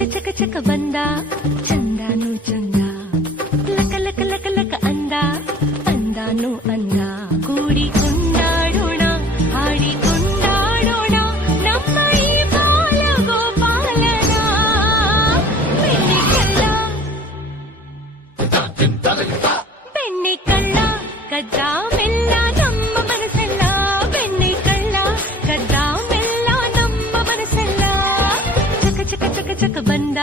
ಚಕ ಚಕ ಚಕ ಬಂದ ಚಂದಾನು ಚಂದ ಲಕ ಲಕ ಲಕ ಲಕ ಅಂದ ಅಂದಾನು ಅಂದ ಕೂಡಿ ಕೊಂಡಾಡೋಣ ಹಾಡಿ ಕೊಂಡಾಡೋಣ ನಮ್ಮ ಈ ಬಾಲ ಗೋಪಾಲನ ಬೆಣ್ಣೆ ಕಳ್ಳ ಬೆಣ್ಣೆ ಕಳ್ಳ ಕದ್ದ ಮೆಲ್ಲ ನಮ್ಮ ಮನಸ್ಸೆಲ್ಲ ಬೆಣ್ಣೆ ಕಳ್ಳ ಕದ್ದ ಮೆಲ್ಲ ನಮ್ಮ ಮನಸ್ಸೆಲ್ಲ ಚಕ ಚಕ ಚಕ ಚಕ ಬಂದ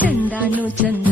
ಚಂದಾನು ಚಂದ